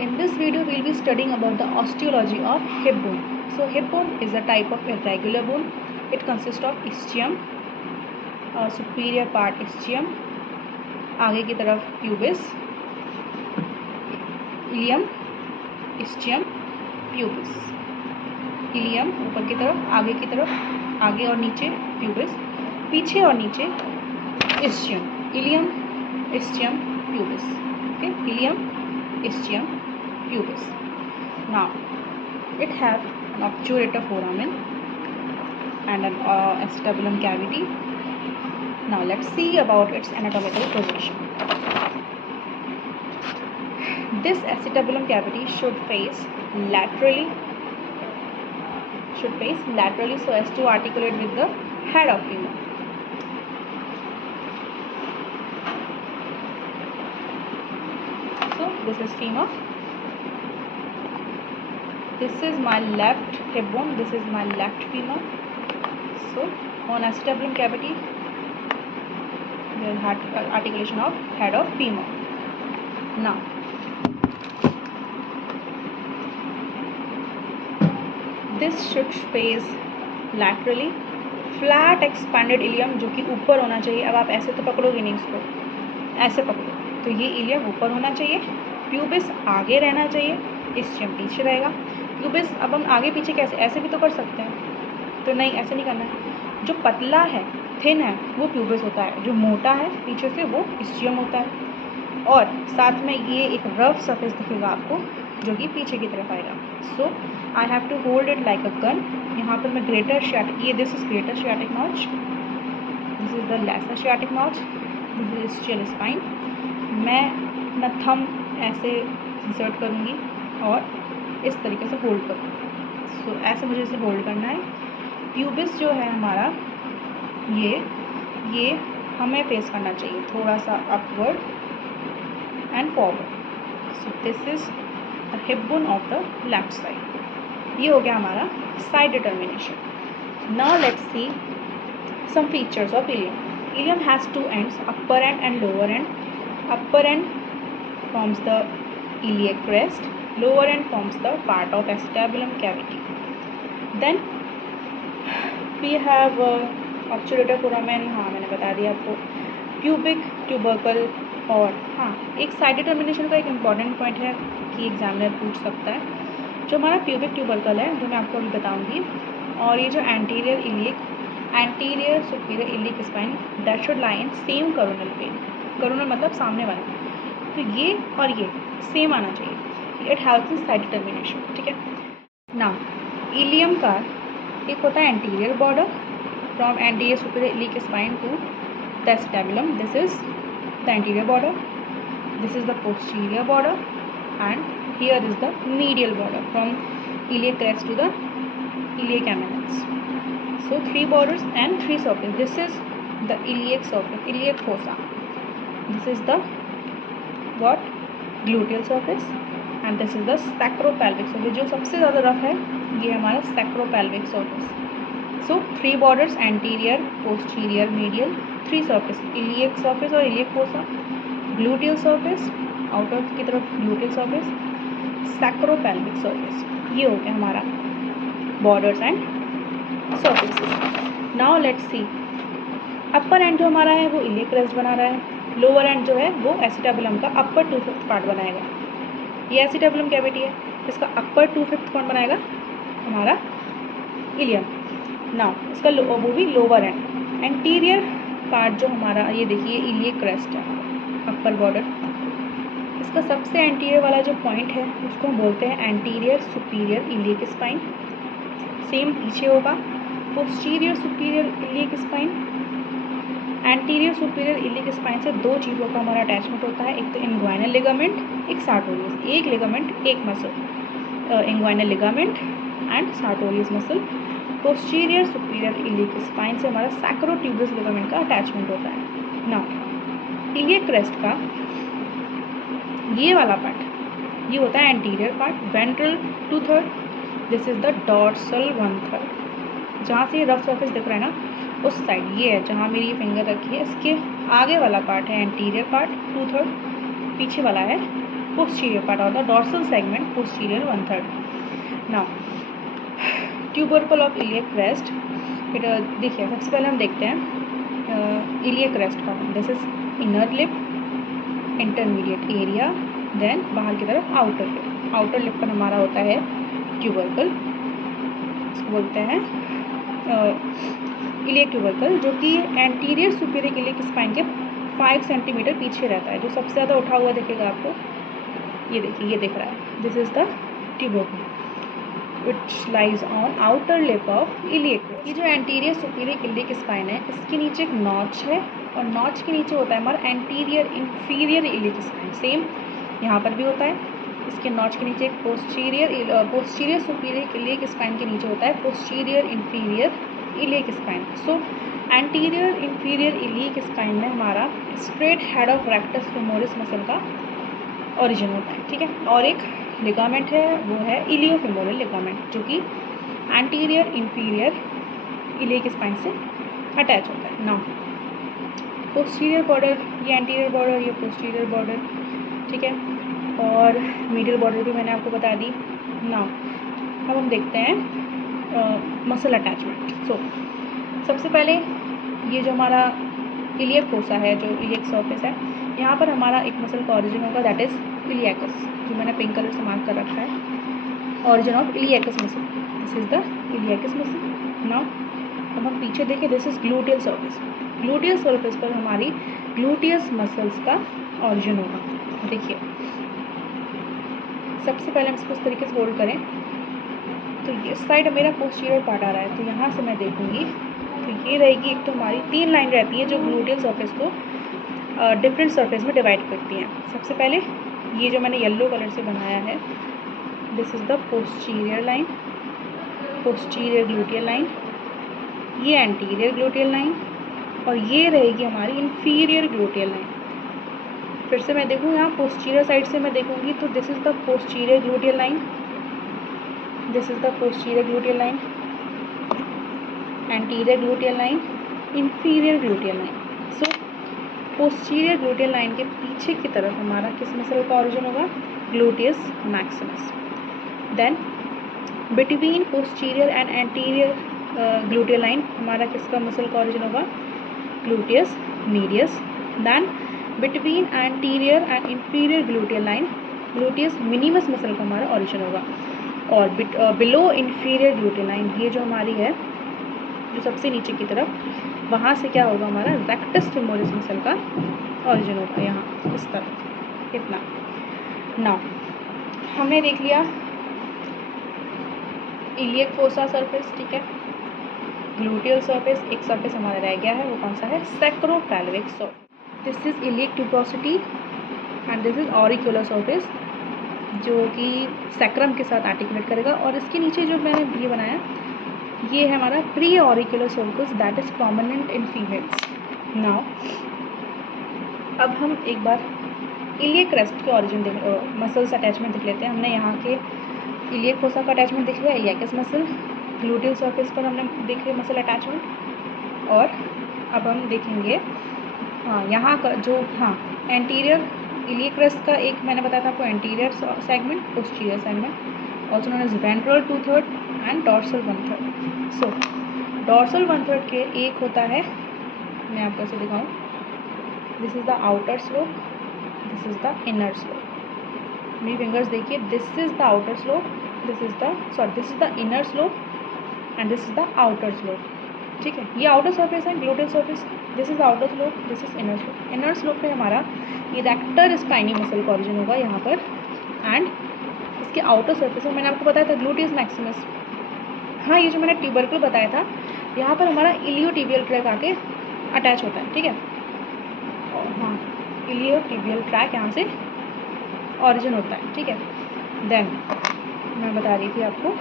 In this video, we will be studying about the osteology of hip bone. So, hip bone is a type of irregular bone. It consists of ischium, superior part ischium, आगे की तरफ pubis, ilium, ischium, pubis. Ilium ऊपर की तरफ, आगे और नीचे pubis, पीछे और नीचे ischium. Ilium, ischium, pubis. Okay, ilium, ischium, pubis. Now, it have an obturator foramen and an acetabulum cavity. Now, let's see about its anatomical position. This acetabulum cavity should face laterally so as to articulate with the head of femur. So, this is femur. This is my left hip bone. This is my left femur. So, on acetabulum cavity, there is articulation of head of femur. Now, this should face laterally. Flat expanded ilium जो कि ऊपर होना चाहिए. अब आप ऐसे तो पकड़ोगे नहीं इसको, ऐसे पकड़ोगे तो ये इलियम ऊपर होना चाहिए. प्यूबिस आगे रहना चाहिए, ischium पीछे रहेगा. प्यूबिस अब हम आगे पीछे कैसे, ऐसे भी तो कर सकते हैं, तो नहीं ऐसे नहीं करना है. जो पतला है, थिन है, वो प्यूबिस होता है. जो मोटा है पीछे से, वो ischium होता है. और साथ में ये एक रफ सरफेस दिखेगा आपको जो कि पीछे की तरफ आएगा. So I have to hold it like a gun. यहाँ पर मैं ग्रेटर शियाटिक, ये this is greater sciatic notch, this is the lesser sciatic notch, this is ischial spine. मैं अपना थंब ऐसे इंसर्ट करूँगी और इस तरीके से होल्ड करूँगी. सो ऐसे मुझे इसे होल्ड करना है. प्यूबिस जो है हमारा, ये हमें फेस करना चाहिए थोड़ा सा upward and forward. So this is the hip bone of the left side. ये हो गया हमारा side determination. Now let's see some features of ilium. Ilium has two ends, upper end and lower end. Upper end forms the iliac crest. Lower end forms the part of acetabulum cavity. Then we have obturator foramen. हाँ मैंने बता दिया आपको. Pubic tubercle. और हाँ, एक side determination का एक इम्पॉर्टेंट पॉइंट है कि एग्जामिनर पूछ सकता है. जो हमारा प्यूबिक ट्यूबरकल है, जो मैं आपको अभी बताऊंगी, और ये जो anterior superior iliac spine, that should lie in same coronal plane. Coronal मतलब सामने वाला. तो ये और ये सेम आना चाहिए. It helps in side determination. ठीक है. नाउ इलियम का एक होता है anterior border from anterior superior iliac spine to the acetabulum. This is the anterior border, this is the posterior border, and here is the medial border from iliac crest to the iliac eminence. So 3 borders and 3 surfaces. This is the iliac surface, iliac fossa. This is the what, gluteal surface, and this is the sacropelvic surface. जो सबसे ज़्यादा rough है ये हमारा sacropelvic surface. So 3 borders, anterior, posterior, medial, 3 surface, iliac surface और iliac fossa, gluteal surface, outer की तरफ gluteal surface, sacropelvic surface. ये हो गया हमारा borders and surfaces. Now let's see. upper end जो हमारा है वो iliac crest बना रहा है. lower end जो है वो acetabulum का upper 2/5 पार्ट बनाएगा. ये acetabulum cavity है, इसका upper 2/5 कौन बनाएगा, हमारा ilium. नाउ इसका वो भी लोअर एंड. एंटीरियर पार्ट जो हमारा, ये देखिए इलियक क्रेस्ट है, अपर बॉर्डर. इसका सबसे एंटीरियर वाला जो पॉइंट है उसको हम बोलते हैं anterior superior iliac spine. Same पीछे होगा posterior superior iliac spine. Anterior superior iliac spine से 2 चीज़ों का हमारा अटैचमेंट होता है. एक तो इंग्वाइनल लिगामेंट, एक सार्टोरियस. एक लिगामेंट एक muscle, inguinal ligament and sartorius muscle. Posterior superior iliac spine से हमारा सैक्रोट्यूबरस लिगामेंट का अटैचमेंट होता है. नाउ इलियक क्रेस्ट का ये वाला पार्ट, ये होता है anterior part, ventral 2/3. This is the dorsal 1/3. जहाँ से रफ सरफेस दिख रहा है ना, उस साइड ये है जहाँ मेरी ये फिंगर रखी है, इसके आगे वाला पार्ट है एंटीरियर पार्ट 2/3, पीछे वाला है posterior part or the dorsal segment, posterior 1/3. Now tubercle of iliac crest, देखिए सबसे पहले हम देखते हैं iliac crest का. This is inner lip, intermediate area, then बाहर की तरफ आउटर लिप. आउटर लिप पर हमारा होता है ट्यूबरकल, इसको बोलते हैं इलियक ट्यूबरकल, जो कि एंटीरियर सुपीरियर इलियक स्पाइन के 5 सेंटीमीटर पीछे रहता है. जो सबसे ज़्यादा उठा हुआ दिखेगा आपको, ये देखिए, ये दिख रहा है. This is the tubercle which lies on outer lip of iliac crest. ये जो एंटीरियर सुपीरियर इलियक स्पाइन है, इसके नीचे एक नॉच है और नॉच के नीचे होता है हमारा anterior inferior iliac spine. Same यहाँ पर भी होता है. इसके नॉच के नीचे एक पोस्टीरियर सुपीरियर इलियक स्पाइन के नीचे होता है पोस्टीरियर इंफीरियर इलियक स्पाइन. सो एंटीरियर इंफीरियर इलियक स्पाइन में हमारा straight head of rectus femoris muscle का ओरिजिन होता है. ठीक है. और एक लिगामेंट है, वो है इलियोफेमोरल लिगामेंट, जो कि एंटीरियर इंफीरियर इलियक स्पाइन से अटैच होता है. नाउ पोस्टीरियर बॉर्डर, ये एंटीरियर बॉर्डर, ये पोस्टीरियर बॉर्डर. ठीक है. और मीडियल बॉर्डर भी मैंने आपको बता दी. नाउ अब हम देखते हैं मसल अटैचमेंट. सो सबसे पहले ये जो हमारा इलियक फोसा है, जो इलियक सरफेस है, यहाँ पर हमारा एक मसल का ओरिजिन होगा, दैट इज़ इलियाकस, जो मैंने पिंक कलर से मार्क कर रखा है. Origin of iliacus muscle, this is the iliacus muscle. Now अब हम पीछे देखें, this is gluteal surface. Gluteal surface पर हमारी ग्लूटियस मसल्स का ओरिजिन होगा. देखिए सबसे पहले हम इसको इस तरीके से होल्ड करें तो ये साइड मेरा पोस्टीरियर पार्ट आ रहा है, तो यहाँ से मैं देखूँगी तो ये रहेगी. एक तो हमारी 3 लाइन रहती है जो ग्लूटियल सर्फेस को डिफरेंट सरफेस में डिवाइड करती हैं. सबसे पहले ये जो मैंने येलो कलर से बनाया है, this is the posterior line, posterior gluteal line, ये एंटीरियर ग्लूटियल लाइन, और ये रहेगी हमारी इंफीरियर ग्लूटियल लाइन. फिर से मैं देखूँ यहाँ पोस्टीरियर साइड से मैं देखूँगी तो this is the posterior gluteal line, this is the posterior gluteal line, anterior gluteal line, inferior gluteal line. So posterior gluteal line के पीछे की तरफ हमारा किस मसल का ओरिजिन होगा, gluteus maximus. Then between posterior and anterior gluteal line हमारा किसका मसल का ओरिजिन होगा, gluteus medius. Then between anterior and inferior gluteal line gluteus minimus muscle का हमारा ओरिजिन होगा. और बिलो इंफीरियर ग्लूटियल लाइन, ये जो हमारी है जो सबसे नीचे की तरफ, वहाँ से क्या होगा, हमारा रेक्टस फेमोरिस मसल का ओरिजिन होगा यहाँ इस तरफ. इतना. नाउ हमने देख लिया इलियक फोसा सरफेस. ठीक है. ग्लूटियल सरफेस, एक सरफेस हमारा रह गया है, वो कौन सा है, sacropelvic surface. This is iliac tuberosity and this is auricular surface, जो कि सैक्रम के साथ आर्टिकुलेट करेगा. और इसके नीचे जो मैंने ये बनाया, ये है हमारा pre auricular circus, that is prominent in females. Now अब हम एक बार इलियक क्रेस्ट के ओरिजिन मसल्स अटैचमेंट देख लेते हैं. हमने यहाँ के इलियक फोसा का अटैचमेंट देख लिया, इलियाकस मसल, ग्लूटियल सरफेस पर हमने देख लिया मसल अटैचमेंट. और अब हम देखेंगे यहाँ का जो एंटीरियर इलियक क्रेस्ट का एक मैंने बताया था आपको, anterior segment, posterior segment, also known as ventral 2/3 and dorsal 1/3. So dorsal 1/3 के एक होता है, मैं आपको ऐसे दिखाऊँ, this is the outer slope, this is the inner slope. मेरी फिंगर्स देखिए, this is the outer slope, this is the inner slope and this is the outer slope. ठीक है. ये आउटर सरफेस है, gluteal surface, this is outer slope, this is inner slope. Inner slope पे हमारा ये rector spiny muscle का origin होगा यहाँ पर. एंड इसके आउटर सरफेस में मैंने आपको बताया था ग्लूटियस मैक्सिमस. हाँ, ये जो मैंने ट्यूबरकल बताया था, यहाँ पर हमारा इलियोटिबियल ट्रैक आके अटैच होता है. ठीक है. हाँ, इलियोटिबियल ट्रैक यहाँ से ओरिजिन होता है. ठीक है. देन मैं बता रही थी आपको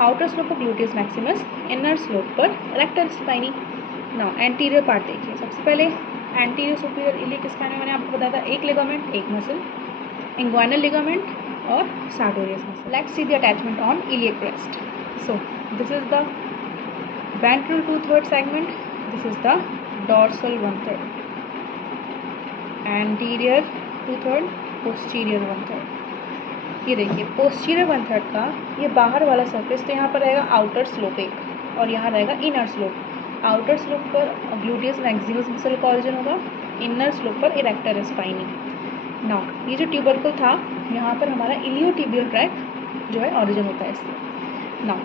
आउटर स्लोप पर ग्लूटियस मैक्सिमस, इनर स्लोप पर rector spinae. Now anterior part देखिए. सबसे पहले एंटीरियर सुपीरियर इलियक स्पाइन में मैंने आपको बताया था एक लिगामेंट, एक मसल, इंग्वाइनल लिगामेंट और sartorius muscle. Let's see the attachment on iliac crest. So this is the ventral 2/3 segment, this is the dorsal 1/3 anterior 2/3, posterior 1/3। ये देखिए पोस्टीरियर 1/3 का ये बाहर वाला सरफेस, तो यहाँ पर रहेगा आउटर स्लोप एक और यहाँ रहेगा इनर स्लोप। आउटर स्लोप पर ग्लूटियस मैक्सिमस मसल का ऑरिजिन होगा, इनर स्लोप पर इरेक्टर स्पाइनी। नाउ ये जो ट्यूबरकल था यहाँ पर हमारा इलियोटिबियल ट्रैक जो है ऑरिजिन होता है इससे। नाउ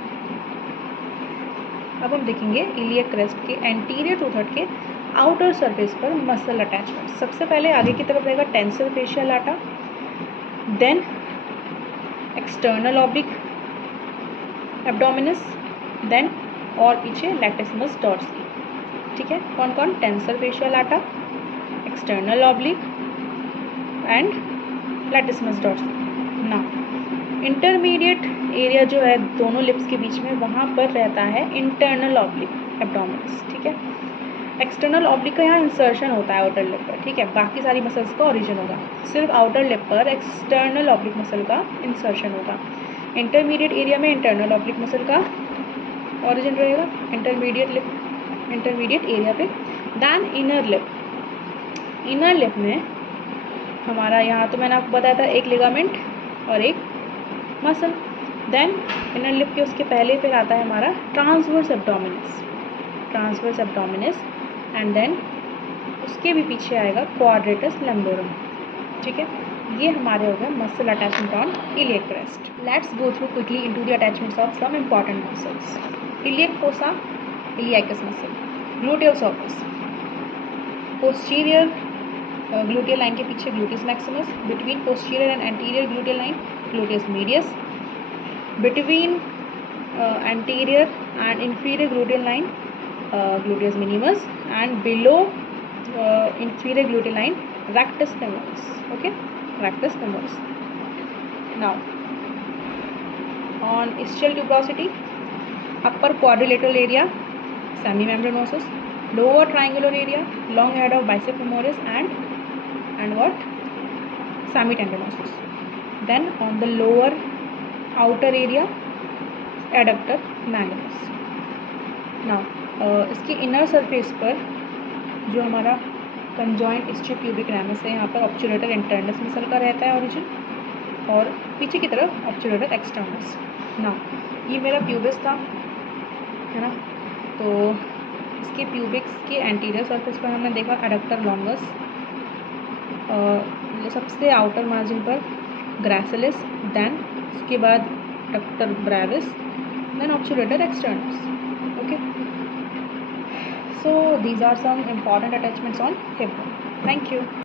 अब हम देखेंगे इलियक क्रेस्ट के एंटीरियर 2/3 के आउटर सरफेस पर मसल अटैचमेंट। सबसे पहले आगे की तरफ रहेगा tensor fascia lata, then external oblique abdominis, then और पीछे लैटिसिमस डॉर्सी। ठीक है, कौन कौन? Tensor fascia lata, external oblique and latissimus dorsi. ना इंटरमीडिएट एरिया जो है दोनों लिप्स के बीच में, वहाँ पर रहता है इंटरनल ऑब्लिक एब्डोमिनस। ठीक है, एक्सटर्नल ऑब्लिक का यहाँ इंसर्शन होता है आउटर लिप पर। ठीक है, बाकी सारी मसल्स का ओरिजिन होगा, सिर्फ आउटर लिप पर एक्सटर्नल ऑब्लिक मसल का इंसर्शन होगा। इंटरमीडिएट एरिया में इंटरनल ऑब्लिक मसल का ओरिजिन रहेगा इंटरमीडिएट एरिया पे। दैन इनर लिप में हमारा यहाँ तो मैंने आपको बताया था एक लिगामेंट और एक मसल। देन इनर लिप के उसके पहले फिर आता है हमारा ट्रांसवर्स एब्डोमिनस एंड देन उसके भी पीछे आएगा क्वाड्रेटस लैम्बोरम। ठीक है, ये हमारे हो गए muscle attachment on iliac crest. Let's go through quickly into the attachments of some important muscles. Iliac fossa, iliacus muscle, gluteal surface, posterior gluteal line के पीछे gluteus maximus, between posterior and anterior gluteal line gluteus medius, between anterior and inferior gluteal line gluteus minimus, and below inferior gluteal line rectus femoris. Okay, rectus femoris. Now on ischial tuberosity, upper quadrilateral area semimembranosus, lower triangular area long head of bicep femoris and what? Semitendinosus. Then on the lower outer area adductor Magnus. Now इसकी inner surface पर जो हमारा conjoint इस्चियोप्यूबिक ramus है, यहाँ पर ऑब्चुलेटर internus muscle का रहता है ओरिजिन, और पीछे की तरफ ऑब्चुलेटर एक्सटर्नस। नाउ ये मेरा प्यूबिस था, है ना, तो इसके प्यूबिक्स के एंटीरियर सरफेस पर हमने देखा एडक्टर लॉन्गस, सबसे आउटर मार्जिन पर ग्रासिलिस, देन उसके बाद adductor Brevis, then obturator externus. Okay, so these are some important attachments on hip bone. Thank you.